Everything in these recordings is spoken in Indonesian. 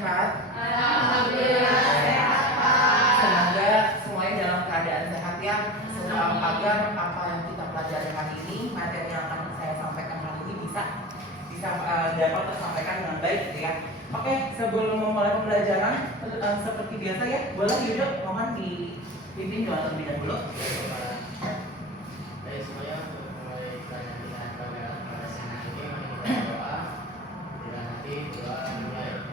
sehat? Alhamdulillah sehat, Pak. Semoga semuanya dalam keadaan sehat ya. Agar apa yang kita pelajari hari ini, materi yang akan saya sampaikan hari ini bisa dapat tersampaikan dengan baik gitu ya. Oke, sebelum memulai pembelajaran seperti biasa ya, boleh Yudo mohon dipimpin doa terlebih dahulu. Baik semuanya, untuk mulai pelajaran kita pada siang ini kita doa. Bila nanti doa dimulai.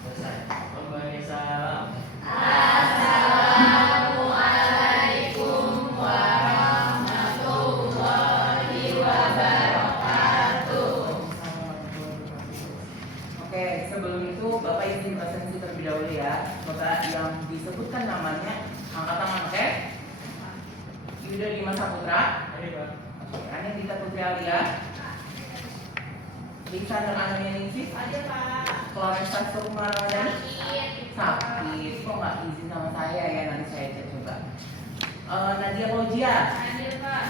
Selesai. Memberi salam. Assalamualaikum warahmatullahi wabarakatuh. Oke, sebelum itu Bapak izin presentasi terlebih dahulu ya. Bapak yang disebutkan namanya angkat tangan, oke? Yuda Dimas Saputra. Oke, Ani Dita Putri Alia. Lisa dan Ananya Ningsih. Ada, Pak. Clarissa Sukma Ramadhani. Sakit. Sakit, kok nggak izin sama saya ya, nanti saya cek coba. Nadia Fauzia. Ada, Pak.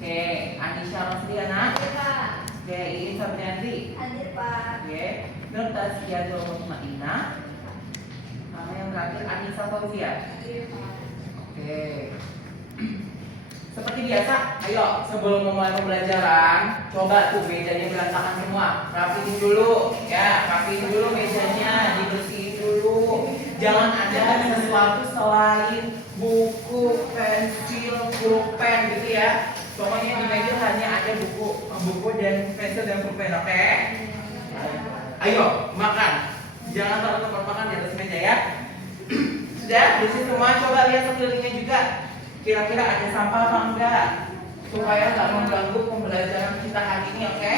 Oke, Anisha Rosdiana. Ada, Pak. Oke, Iin Sabrianti. Ada, Pak. Oke, Nur Tasyatul Mutmainah. Sama yang terakhir Anissa Fauzia. Ada, Pak. Oke. Seperti biasa, ayo sebelum memulai pembelajaran, coba tuh mejanya berantakan semua, rapiin dulu, ya, rapiin dulu mejanya, dibersihin dulu. Jangan ada sesuatu selain buku, pensil, pulpen gitu ya. Pokoknya di meja hanya ada buku dan pensil dan pulpen, oke? Ayo makan, jangan terlalu tempat makan di atas meja ya. Sudah, bersih semua. Coba lihat sekelilingnya juga. Kira-kira ada sampah apa enggak? Supaya nggak mengganggu pembelajaran kita hari ini, oke?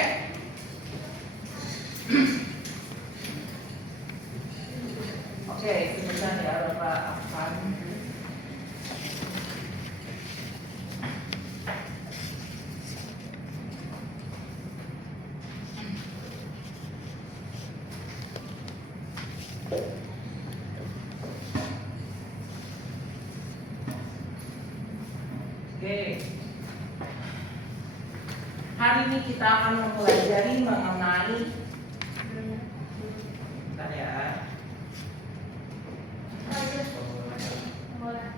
Oke, sebentar ya Bapak Afan. Oke. Hari ini kita akan mempelajari mengenai bentar ya. Boleh.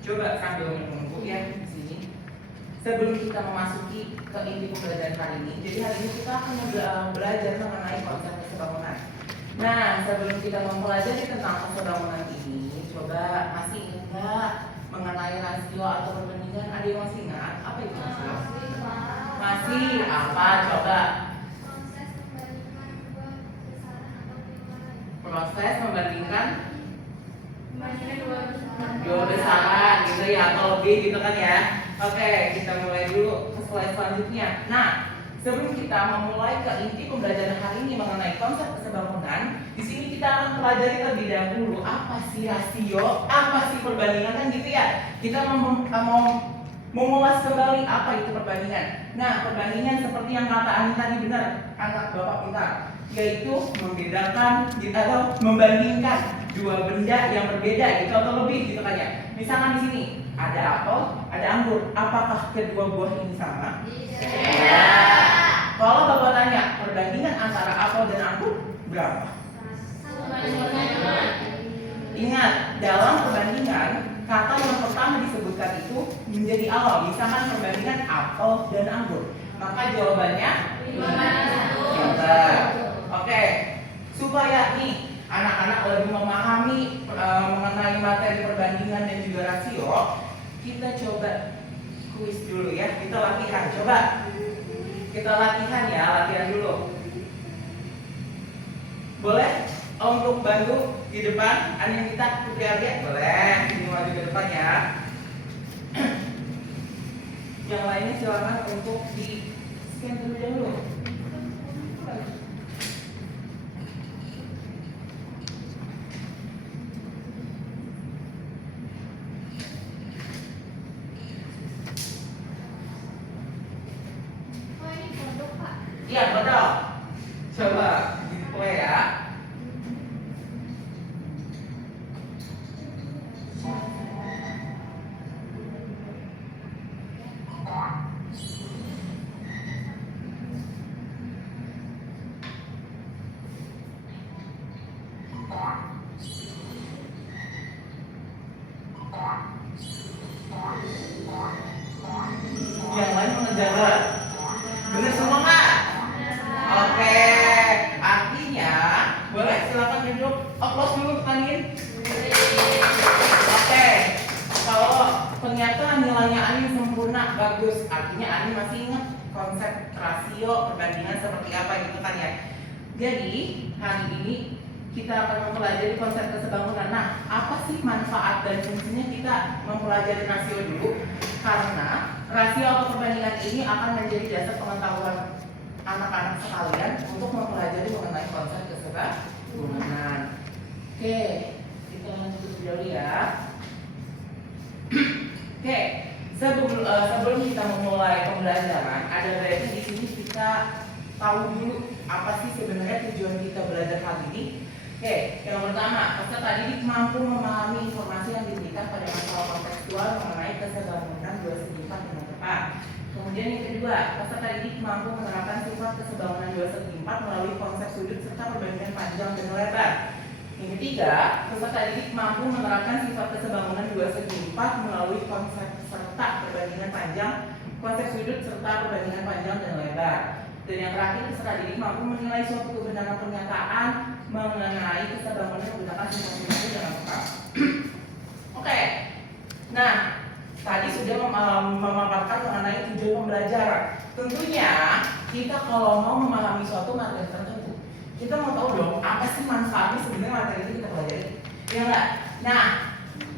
Coba sambil menunggu ya di sini. Sebelum kita memasuki ke inti pembelajaran hari ini, jadi hari ini kita akan belajar mengenai konsep kesebangunan. Nah, sebelum kita mempelajari tentang kesebangunan ini, coba masih ingat nggak mengenai rasio atau perbandingan? Ada yang masih ingat? Apa itu rasio? Masih apa? Coba. Proses membandingkan dua besaran gitu ya, atau lebih gitu kan ya. Oke, kita mulai dulu ke slide selanjutnya. Nah, sebelum kita memulai ke inti pembelajaran hari ini mengenai konsep kesebangunan, di sini kita akan pelajari terlebih dahulu apa sih rasio, apa sih perbandingan kan gitu ya. Kita mau mengulas kembali apa itu perbandingan. Nah, perbandingan seperti yang kata Ani tadi benar, anak Bapak pintar, yaitu membedakan atau membandingkan dua benda yang berbeda gitu atau lebih gitu kan ya. Misalkan di sini ada apel, ada anggur. Apakah kedua buah ini sama? Iya. Kalau Bapak tanya perbandingan antara apel dan anggur berapa? Ingat, dalam perbandingan kata yang pertama disebutkan itu menjadi awal. Misalkan perbandingan apel dan anggur, maka jawabannya 5/1. Oke, supaya nih anak-anak lebih memahami mengenai materi perbandingan dan juga rasio, kita coba kuis dulu ya. Kita latihan, coba kita latihan ya, latihan dulu. Boleh untuk bantu di depan, Ani kita Putri Alia, boleh ini maju ke depan ya. Yang lainnya silakan untuk di scan terlebih dahulu. Yang lain mengejar barat. Bener semua nggak? Oke, artinya boleh silakan duduk. Applause dulu pertanyaan. Oke, kalau ternyata nilainya Ani sempurna, bagus. Artinya Ani masih ingat konsep rasio perbandingan seperti apa gitu kan ya. Jadi hari ini kita akan mempelajari konsep kesebangunan. Nah, apa sih manfaat dan fungsinya kita mempelajari rasio dulu? Karena rasio atau perbandingan ini akan menjadi dasar pengetahuan anak-anak sekalian untuk mempelajari mengenai konsep kesebangunan. Oke, kita lanjut dulu ya. Oke, sebelum kita memulai pembelajaran, ada baiknya di sini kita tahu dulu apa sih sebenarnya tujuan kita belajar hari ini. Oke, yang pertama, peserta didik mampu memahami informasi yang diberikan pada masalah kontekstual mengenai kesebangunan dua segi empat dengan tepat. Kemudian yang kedua, peserta didik mampu menerapkan sifat kesebangunan dua segi empat melalui konsep sudut serta perbandingan panjang dan lebar. Yang ketiga, peserta didik mampu menerapkan sifat kesebangunan dua segi empat melalui konsep serta perbandingan panjang, konsep sudut serta perbandingan panjang dan lebar. Dan yang terakhir, peserta didik mampu menilai suatu kebenaran pernyataan mengenai kesebangunan menggunakan sifat itu dengan tepat. Oke, nah tadi sudah memaparkan mengenai tujuan pembelajaran. Tentunya kita kalau mau memahami suatu materi tertentu, kita mau tahu dong apa sih manfaatnya sebenarnya materi itu kita pelajari, ya enggak? Nah,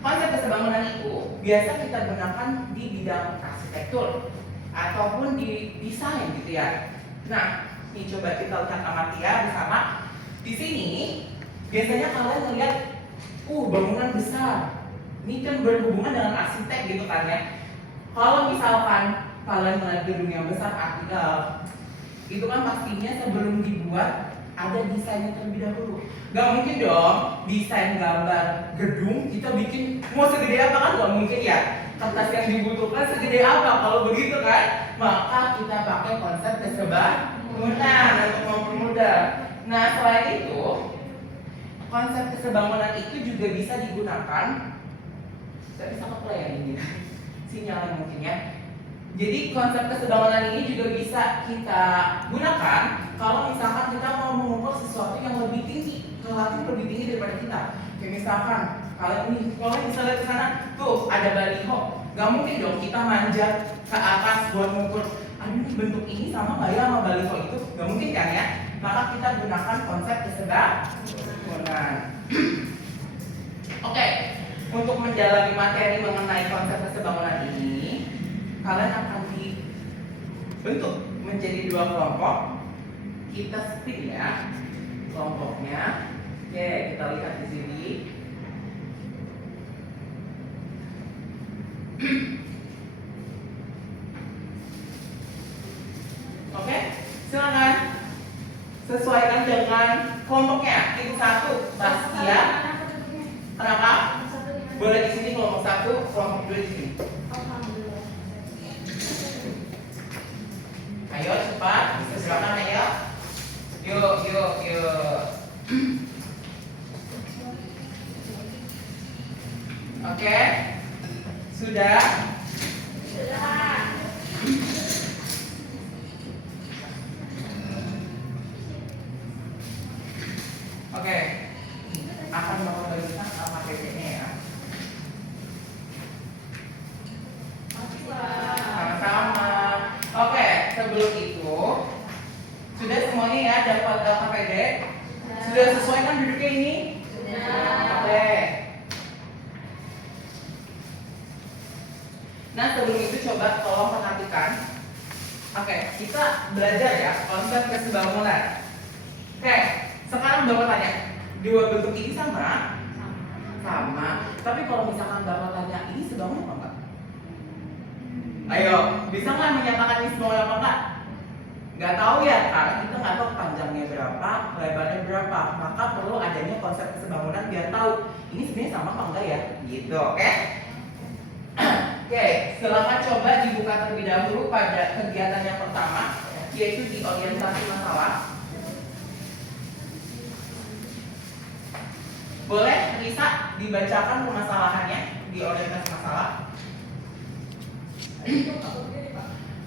konsep kesebangunan itu biasa kita gunakan di bidang arsitektur ataupun di desain gitu ya. Nah, ini coba kita lihat amati ya bersama. Di sini biasanya kalian melihat bangunan besar. Ini kan berhubungan dengan arsitek gitu kan ya. Kalau misalkan kalian melihat gedung yang besar itu kan pastinya sebelum dibuat ada desainnya terlebih dahulu. Gak mungkin dong desain gambar gedung kita bikin mau segede apa kan gak mungkin ya. Kertas yang dibutuhkan segede apa kalau begitu kan? Maka kita pakai konsep kesebangunan untuk mempermudah. Nah selain itu konsep kesebangunan itu juga bisa digunakan. Saya bisa play ya ini sinyalnya mungkin ya. Jadi konsep kesebangunan ini juga bisa kita gunakan kalau misalkan kita mau mengukur sesuatu yang lebih tinggi, relatif lebih tinggi daripada kita. Kayak misalkan kalian bisa lihat ke sana, tuh ada baliho. Gak mungkin dong kita manjat ke atas buat mengukur. Aduh ini bentuk ini sama nggak ya sama baliho itu? Gak mungkin kan ya? Maka kita gunakan konsep kesebangunan. Oke, untuk mendalami materi mengenai konsep kesebangunan ini, kalian akan dibentuk menjadi dua kelompok. Kita split ya kelompoknya. Oke, kita lihat di sini. Oke, silakan sesuaikan dengan kelompoknya. Itu satu, Bastia. Kenapa? Boleh di sini kelompok satu, kelompok dua di sini. Ayo cepat, silakan ayo. Yuk. Oke, sudah. Oke, akan membagikan sama PP-nya ya. Sama-sama. Oke, sebelum itu sudah semuanya ya dapat KPD? Sudah sesuai kan duduknya ini? Oke. Nah sebelum itu coba tolong perhatikan. Oke, kita belajar ya konsep kesebangunan. Oke, sekarang Bapak tanya, dua bentuk ini sama? Sama. Tapi kalau misalkan Bapak tanya, ini sebangun apa enggak? Ayo, bisa nggak menyatakan ini sebangun apa enggak? Nggak tahu ya, karena kita nggak tahu panjangnya berapa, lebarnya berapa. Maka perlu adanya konsep kesebangunan biar tahu ini sebenarnya sama apa enggak ya? Gitu, oke? Oke, silakan coba dibuka terlebih dahulu pada kegiatan yang pertama, yaitu di orientasi masalah. Boleh Risa dibacakan permasalahannya di orientasi masalah?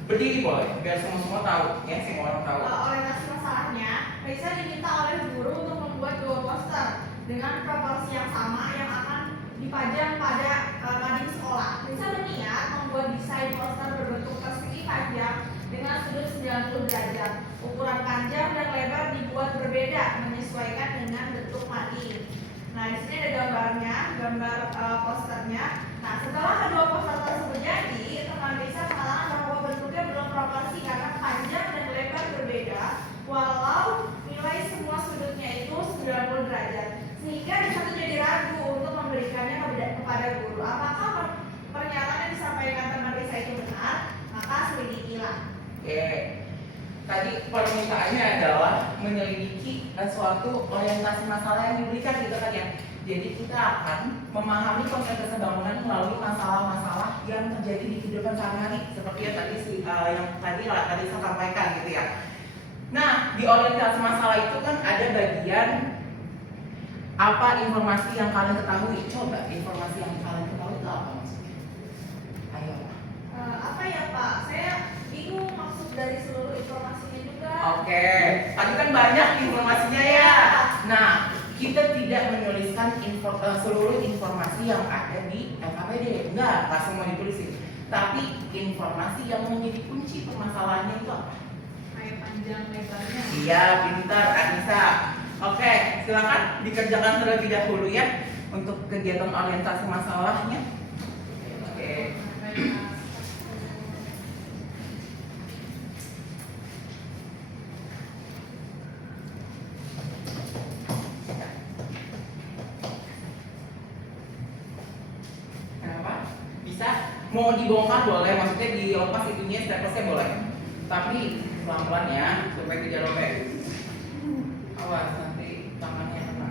Berdiri boleh, biar semua tahu, ya semua orang tahu. Orientasi masalahnya, Raisa diminta oleh guru untuk membuat 2 poster dengan proporsi yang sama yang akan dipajang pada mading sekolah. Raisa berniat membuat desain poster berbentuk persegi panjang dengan sudut 90 derajat. Ukuran panjang dan lebar dibuat berbeda menyesuaikan dengan bentuk mading. Nah, di sini ada gambarnya, gambar posternya. Nah, setelah kedua poster tersebut jadi, teman Raisa mengatakan bahwa bentuknya belum proporsi karena panjang dan lebar berbeda, walau nilai semua sudutnya itu 90 derajat. Sehingga Raisa tuh jadi ragu untuk memberikannya kepada guru. Apakah pernyataan yang disampaikan teman Raisa itu benar? Maka selidikilah. Oke. Tadi permintaannya adalah menyelidiki suatu orientasi masalah yang diberikan gitu kan ya. Jadi kita akan memahami konsep kesebangunan melalui masalah-masalah yang terjadi di kehidupan sehari-hari seperti yang tadi saya sampaikan gitu ya. Nah, di orientasi masalah itu kan ada bagian apa informasi yang kalian ketahui. Coba informasi yang kalian ketahui itu apa maksudnya? Ayo. Apa ya Pak? Saya bingung maksud dari seluruh informasinya juga. Oke, tadi kan banyak informasinya ya. Nah, kita tidak menuliskan seluruh informasi yang ada di LKPD. Enggak semua ditulisin. Tapi informasi yang menjadi kunci permasalahannya itu apa? Kayak panjang lebarnya. Iya, pintar Anissa. Oke, silakan dikerjakan terlebih dahulu ya untuk kegiatan orientasi masalahnya. Oke. Mau dibongkar boleh, maksudnya dilepas itunya, staplersnya boleh. Tapi pelan-pelan ya, supaya tidak robek. Awas nanti tangannya kena.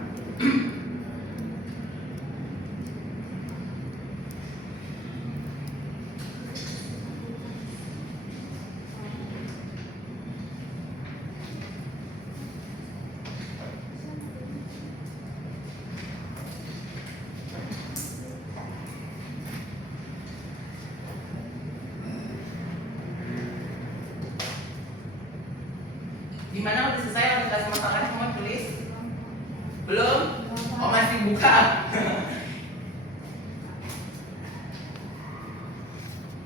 Gimana udah selesai orientasi masalahnya semua tulis? Belum? Oh masih buka.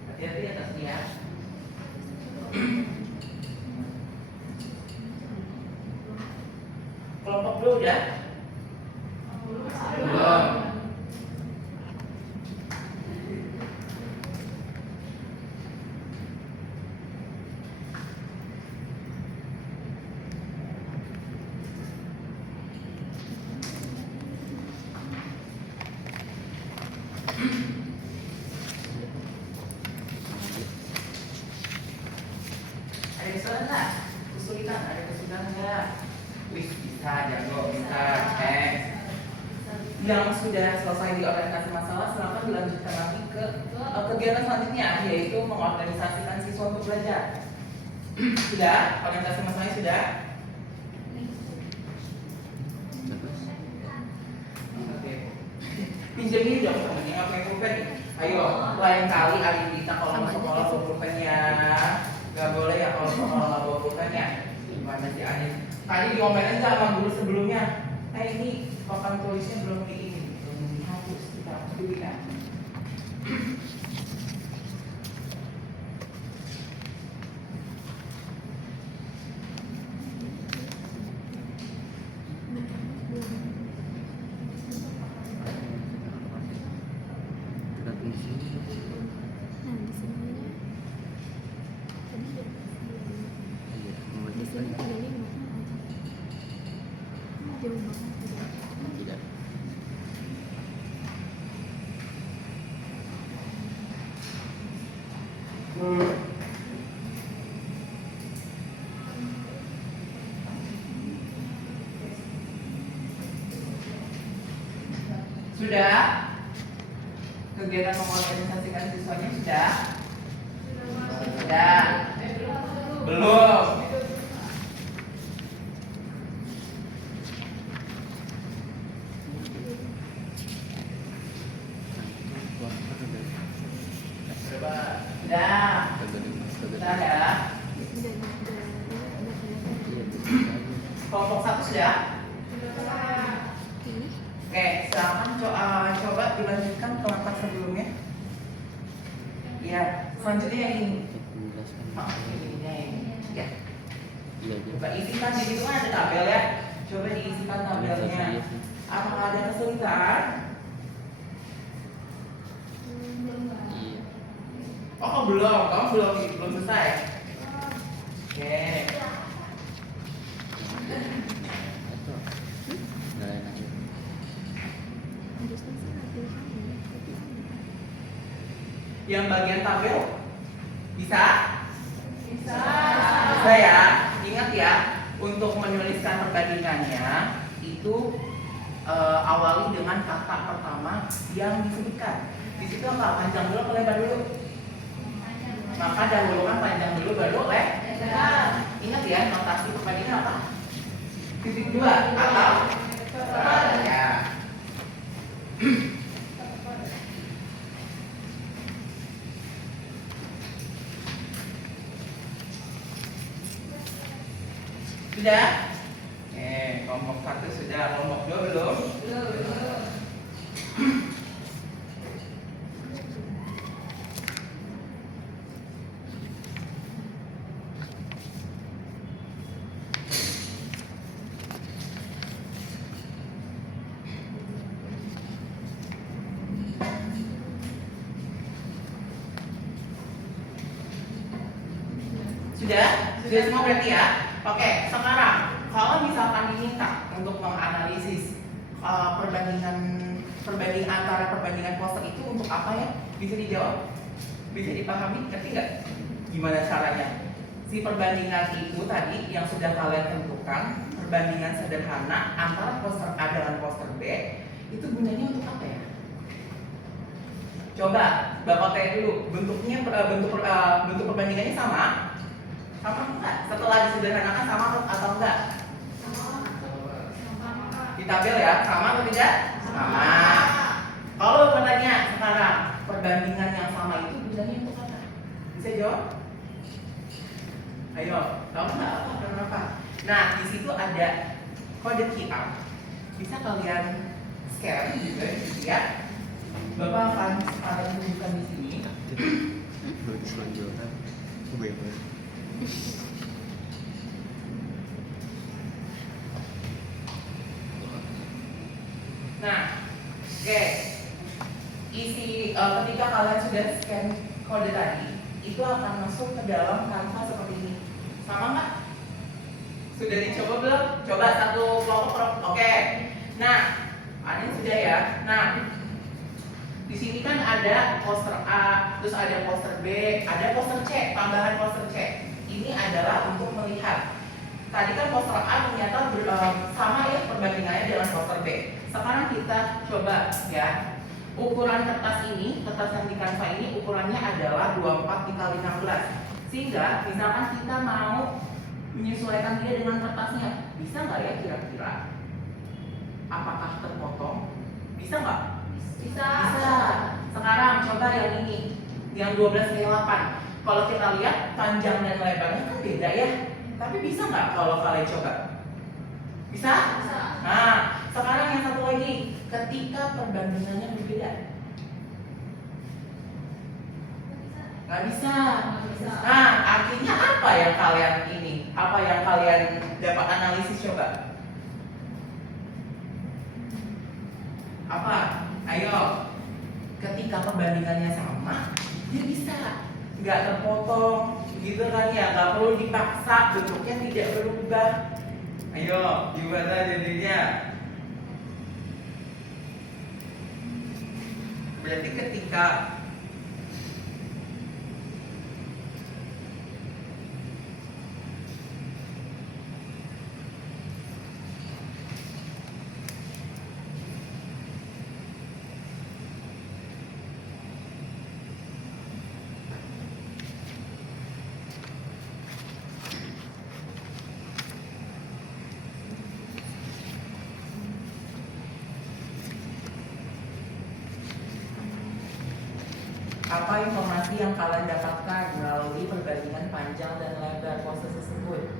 Hati-hati ya tapi ya. Kelompok dulu udah? Belum. Ada kesulitan nggak? Kesulitan? Ada kesulitan nggak? Wih bisa, jago, bisa. Yang sudah selesai di orientasi masalah, silakan dilanjutkan lagi ke kegiatan selanjutnya, yaitu mengorganisasikan siswa untuk belajar. Sudah? Orientasi masalahnya sudah? Oke. Pinjam ini dong temennya, nggak pakai pulpen nih. Ayo, lain kali kita kalau mau sekolah bawa pulpen ya. Gak boleh ya kalau sekolah nggak bawa pulpen ya. Gimana sih Anis? Tadi diomelin nggak sama guru sebelumnya? Ini papan tulisnya belum dihapus, kita hapus dulu ya. Sudah? Kegiatan mengorganisasikan siswanya sudah? Sudah? Belum? Sudah? sudah? Oke, silakan coba dilanjutkan ke lampak sebelumnya. Ya, selanjutnya yang ini. Oh, ini. Ya. Coba isikan di situ kan ada tabel ya. Coba diisikan tabelnya. Apakah ada kesulitan? Oh, belum. Kamu belum selesai. Oke. Yang bagian tabel bisa? Bisa ya. Ingat ya, untuk menuliskan perbandingannya itu awali dengan kata pertama yang disebutkan. Di situ apa? Panjang dulu atau lebar dulu? Maka dahulukan panjang dulu baru lebar. Ingat ya, notasi perbandingan apa? Titik 2 atau ya. Sudah? Kelompok 1 sudah, kelompok 2 belum? Belum. Sudah? Sudah semua berarti ya? Oke, sekarang kalau misalkan diminta untuk menganalisis perbandingan antara perbandingan poster itu untuk apa ya? Bisa dijawab? Bisa dipahami? Ngerti nggak? Gimana caranya? Si perbandingan itu tadi yang sudah kalian tentukan, perbandingan sederhana antara poster A dengan poster B, itu gunanya untuk apa ya? Coba Bapak tanya dulu, bentuk perbandingannya sama? Sama enggak? Setelah disederhanakan sama atau enggak? Di tabel ya, sama atau tidak? Sama. Kalau bertanya sekarang, perbandingan yang sama itu gunanya untuk apa? Bisa jawab? Ayo, tahu nggak apa? Kenapa? Nah, di situ ada kode QR. Bisa kalian scan juga, gitu ya. Bapak akan tunjukkan di sini. Nah, oke. Ketika kalian sudah scan kode tadi, itu akan masuk ke dalam Canva seperti ini. Sama nggak? Sudah dicoba belum? Coba satu kelompok. Oke. Nah, ada yang sudah ya. Nah, di sini kan ada poster A, terus ada poster B, ada poster C, tambahan poster C. Ini adalah untuk melihat. Tadi kan poster A ternyata sama ya perbandingannya dengan poster B. Sekarang kita coba ya. Ukuran kertas ini, kertas yang di Canva ini ukurannya adalah 24 dikali 16. Sehingga misalkan kita mau menyesuaikan dia dengan kertasnya, bisa nggak ya kira-kira? Apakah terpotong? Bisa nggak? Bisa. Sekarang coba yang ini, yang 12 kali 8. Kalau kita lihat panjang dan lebarnya kan beda ya. Tapi bisa nggak kalau kalian coba? Bisa? Nah, sekarang yang satu lagi, ketika perbandingannya berbeda. Nggak bisa. Nah, artinya apa yang kalian ini? Apa yang kalian dapat analisis coba? Apa? Ayo. Ketika perbandingannya sama, dia bisa nggak terpotong, gitu kan ya? Nggak perlu dipaksa, bentuknya tidak berubah. Ayo, gimana jadinya? Berarti ketika apa informasi yang kalian dapatkan melalui perbandingan panjang dan lebar poster tersebut?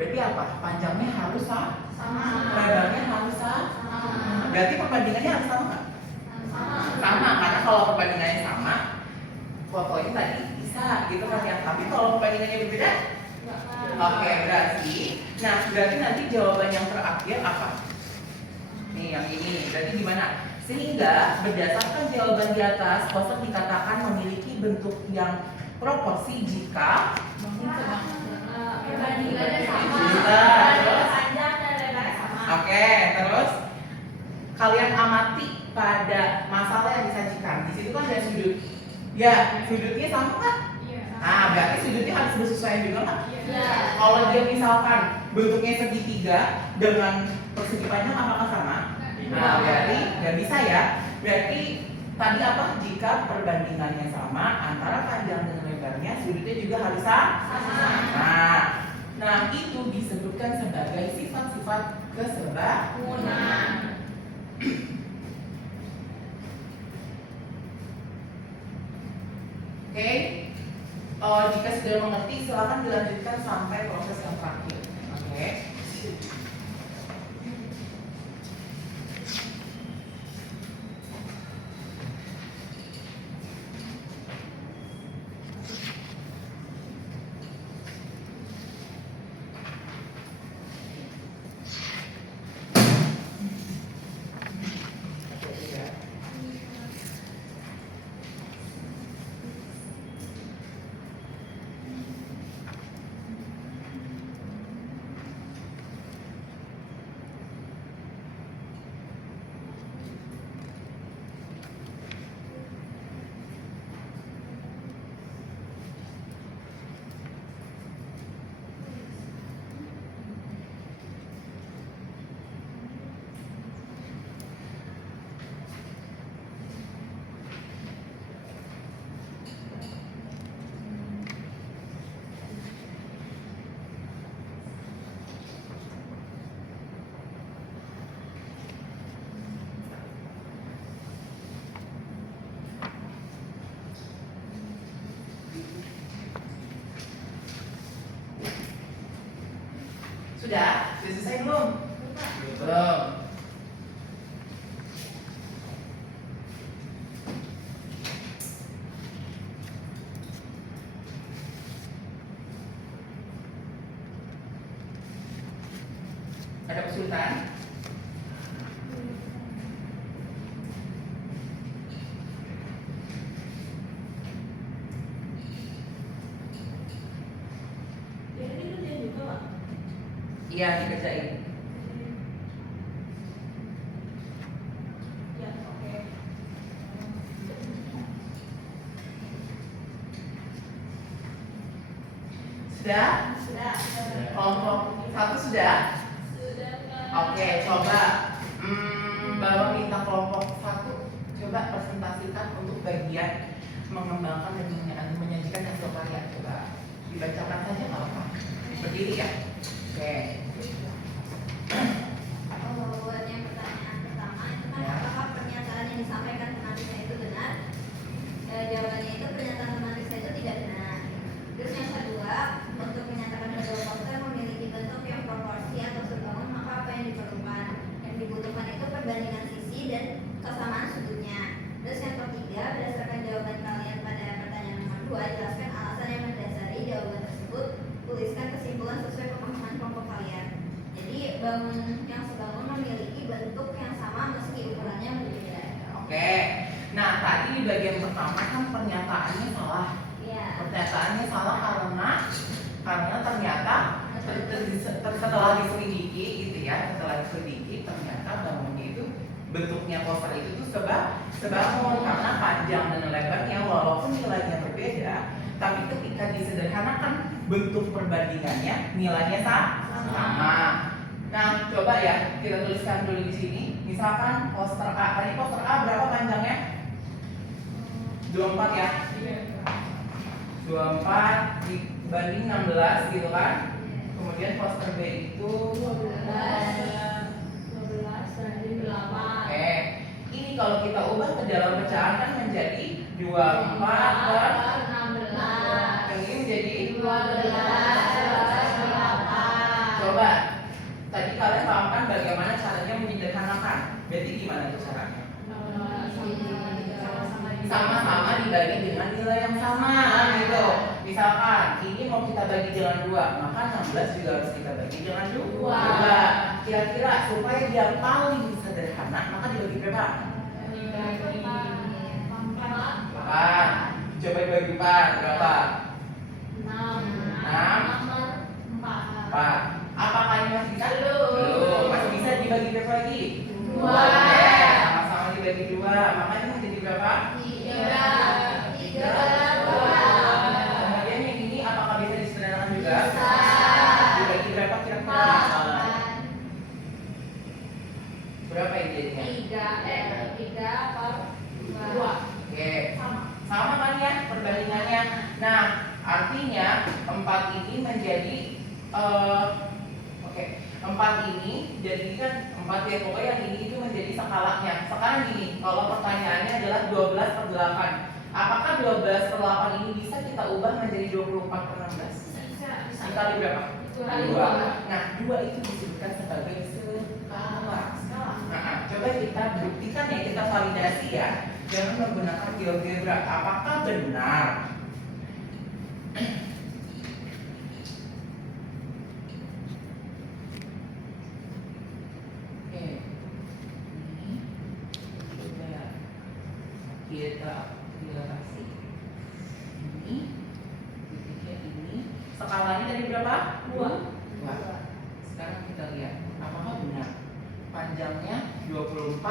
Berarti apa? Panjangnya harus sama, Sama. lebarnya harus sama. Berarti perbandingannya harus sama nggak? Sama, karena kalau perbandingannya sama, fotonya tadi bisa gitu kan ya. Tapi kalau perbandingannya berbeda, oke berarti. Nah berarti nanti jawaban yang terakhir apa? Nih yang ini. Berarti gimana? Sehingga berdasarkan jawaban di atas, poster dikatakan memiliki bentuk yang proporsi jika Perbandingannya sama. Terus? Panjang dan lebarnya sama. Oke, terus kalian amati pada masalah yang disajikan. Di situ kan ada sudut. Ya, sudutnya sama kan? Iya. Nah, berarti sudutnya harus bersesuaian juga kan? Iya. Kalau dia misalkan bentuknya segitiga dengan persegi panjang apakah sama? Nah, berarti nggak bisa ya. Berarti tadi apa? Jika perbandingannya sama antara panjang dan lebarnya, sudutnya juga harus sama. Nah, itu disebutkan sebagai sifat-sifat kesebangunan. Oke, jika sudah mengerti, silakan dilanjutkan sampai proses yang terakhir. Oke. Sudah? Sudah selesai belum? Belum. Ada kesulitan? Iya, dikerjain. Ya, oke. Sudah? Sudah. Kelompok satu sudah? Sudah. Oke, coba baru minta kelompok satu coba presentasikan untuk bagian mengembangkan dan menyajikan hasil karya. Coba dibacakan saja nggak apa-apa. Berdiri ya. Oke. Buat yang pertanyaan pertama itu kan Ya. apakah pernyataan yang disampaikan tematisnya itu benar? Jawabannya itu pernyataan tematisnya itu tidak benar. Terus yang kedua, untuk menyatakan bahwa poster memiliki bentuk yang proporsi atau sebangun, maka apa yang diperlukan? Yang dibutuhkan itu perbandingan sisi dan kesamaan sudutnya. Terus yang ketiga, berdasarkan jawaban kalian pada pertanyaan nomor 2, jelaskan alasan yang mendasari jawaban tersebut. Tuliskan kesimpulan sesuai pemahaman kelompok kalian. Jadi bangun yang sebangun memiliki bentuk yang sama meski ukurannya berbeda. Oke. Nah, tadi di bagian pertama kan pernyataannya salah. Iya. Pernyataannya salah karena ternyata setelah diselidiki gitu ya, setelah diselidiki ternyata bangunnya itu bentuknya poster itu tuh sebangun karena panjang dan lebarnya walaupun nilainya berbeda, tapi ketika disederhanakan bentuk perbandingannya nilainya sama. Nah, coba ya kita tuliskan dulu di sini. Misalkan poster A, tadi poster A berapa panjangnya? 24 ya. 24 dibanding 16 gitu kan. Kemudian poster B itu 12, 8. oke. Ini kalau kita ubah ke dalam pecahan kan menjadi 24 per 16. yang ini menjadi 12, 8. dibagi dengan nilai yang sama gitu. Misalkan ini mau kita bagi dengan 2, maka 16 juga harus kita bagi dengan 2. Kira-kira supaya dia paling sederhana, maka dibagi berapa? Dibagi 4. Coba dibagi 4 berapa? 6. 4. Apakah ini masih bisa? Belum. Masih bisa dibagi berapa lagi? 2. Sama-sama dibagi 2. Makanya menjadi berapa? 3. Kemudian yang ini apakah bisa disederhanakan juga? Bisa. Dibagi berapa kira-kira? 4. Berapa ini jadinya? 3 per 2. Oke. Sama. Sama kan ya perbandingannya. Nah, artinya 4 ini menjadi 4 ini jadi kan 4 ya, pokoknya yang ini itu menjadi skalanya. Sekarang gini, kalau pertanyaannya adalah 12 per 8, apakah 12 per 8 ini bisa kita ubah menjadi 24 per 16? Bisa. Dikali berapa? Kali 2. 2. Nah, 2 itu disebutkan sebagai skala. Nah, coba kita buktikan ya, kita validasi ya dengan menggunakan GeoGebra. Apakah benar? Oke. Ini coba ya kita akselerasi. Ini titiknya ini. Skalanya tadi berapa? 2. Sekarang kita lihat apakah benar. Panjangnya 24,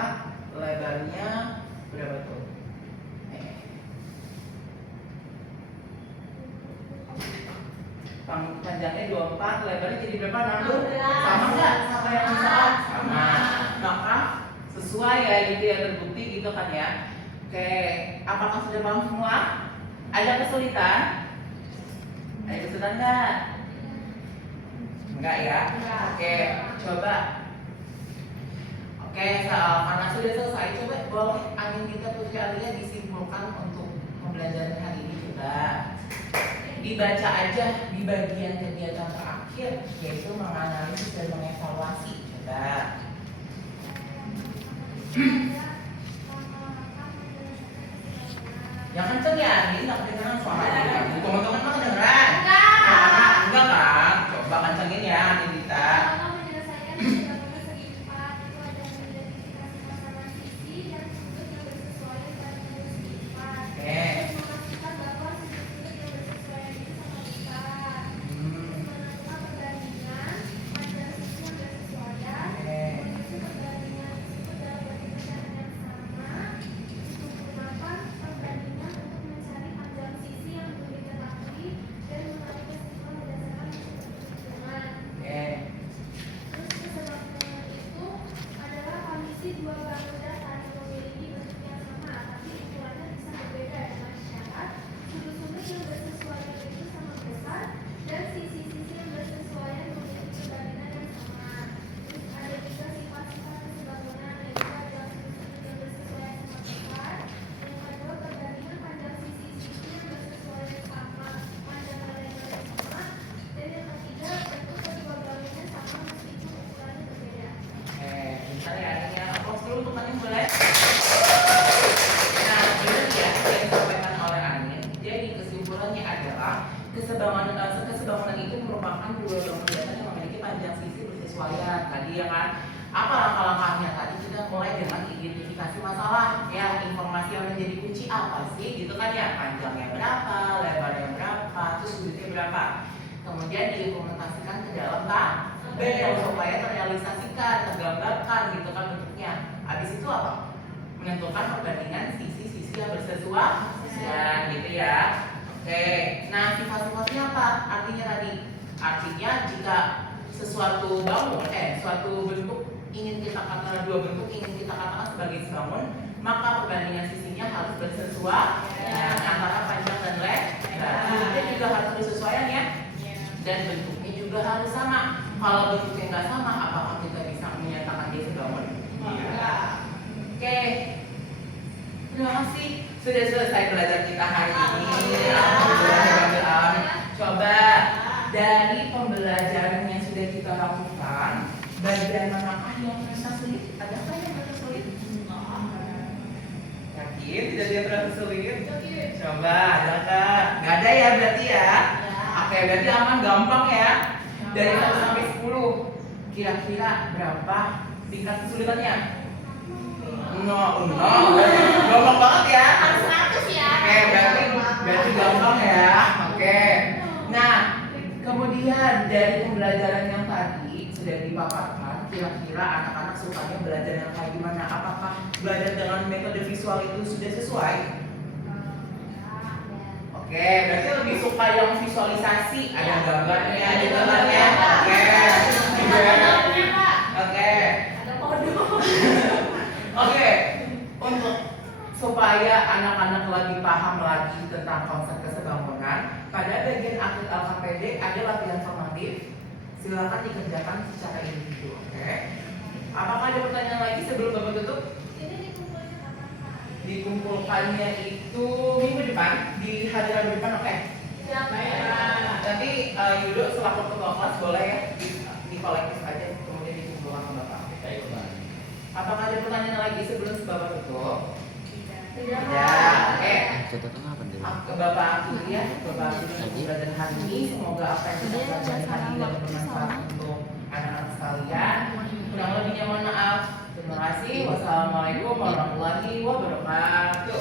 lebarnya berapa tuh? Panjangnya 24, lebarnya jadi berapa? 16. Sama nggak? Sama yang di saat? Sama. Maka sesuai ya gitu ya, terbukti gitu kan ya. Oke, apakah sudah paham semua? Ada kesulitan? Ada kesulitan nggak? Enggak ya? Enggak. Oke, coba. Oke, karena sudah selesai, coba boleh angin kita Putri Alia disimpulkan untuk pembelajaran hari ini. Coba dibaca aja di bagian kegiatan terakhir, yaitu menganalisis dan mengevaluasi. Coba. Yang kenceng ya, ini nggak kedengeran suaranya. Teman-teman mah kedengeran? Enggak kan? Coba kencengin ya, angin kita. Dua bangun datar yang memiliki bentuk yang sama, tapi ukurannya bisa berbeda dengan syarat sudut-sudut yang bersesuaian itu sama besar dan sisi-sisi yang bersesuaian memiliki perbandingan yang sama. Terus ada juga sifat-sifat kesebangunan, yaitu adalah sudut-sudut yang bersesuaian sama besar. Yang kedua, perbandingan panjang sisi-sisi yang bersesuaian sama, panjang lebar yang sama. Dan yang ketiga, bentuk kedua bangunnya sama meskipun ukurannya berbeda. Bentar ya, ini ya. Fokus dulu untuk Anin boleh? Nah, benar ya, yang disampaikan oleh Anin. Jadi kesimpulannya adalah kesebangunan itu merupakan dua bangunan datar yang memiliki panjang sisi bersesuaian. Tadi ya kan, apa langkah-langkahnya? Tadi kita mulai dengan identifikasi masalah, ya informasi yang menjadi kunci apa sih, gitu kan ya? Panjangnya berapa, lebarnya berapa, terus sudutnya berapa. Kemudian diimplementasikan ke dalam tabel supaya terrealisasikan, tergambarkan gitu kan bentuknya. Habis itu apa? Menentukan perbandingan sisi-sisi yang bersesuaian gitu ya. Oke, nah sifat-sifatnya apa? Artinya tadi, artinya jika suatu bentuk ingin kita katakan, dua bentuk ingin kita katakan sebagai sebangun, maka perbandingan sisinya harus bersesuaian antara panjang dan lebar. Sudutnya juga harus bersesuaian ya, dan bentuknya juga harus sama. Kalau bentuknya nggak sama, apakah kita bisa menyatakan dia sebangun? Iya. Oke, terima kasih sudah selesai belajar kita hari ini. Alhamdulillah. Coba dari pembelajaran yang sudah kita lakukan, bagian manakah yang terasa sulit? Adakah yang terasa sulit? Yakin tidak ada yang terasa sulit? Coba ada kak? Gak ada ya berarti ya? Oke, berarti aman, gampang ya. Dari 1 sampai 10, kira-kira berapa tingkat kesulitannya? 0, gampang banget ya. Harus 100 ya. Oke, berarti gampang ya. Oke. Nah, kemudian dari pembelajaran yang tadi sudah dipaparkan, kira-kira anak-anak sukanya belajar yang kayak gimana? Apakah belajar dengan metode visual itu sudah sesuai? Oke, berarti lebih suka yang visualisasi, ada gambarnya gitu kan ya? Oke. Oke. Ada kode. Oke, untuk supaya anak-anak lebih paham lagi tentang konsep kesebangunan, pada bagian akhir LKPD ada latihan formatif. Silakan dikerjakan secara individu. Oke. Apakah ada pertanyaan lagi sebelum Bapak tutup? Ini dikumpulnya kapan, Pak? Dikumpulkannya itu minggu depan di hari Rabu depan, oke? Siapa ya? Nanti Yudo selaku ketua kelas boleh ya di kolektif aja kemudian dikumpulkan ke Bapak. Oke. Baik, Pak. Apakah ada pertanyaan lagi sebelum Bapak tutup? Tidak. Ya, oke. Catatan apa nih? Ke Bapak akhiri ya, Bapak akhiri untuk pembelajaran hari ini. Semoga apa yang kita pelajari hari ini dapat bermanfaat untuk anak-anak sekalian. Kurang lebihnya mohon maaf. Terima kasih. Wassalamualaikum warahmatullahi wabarakatuh.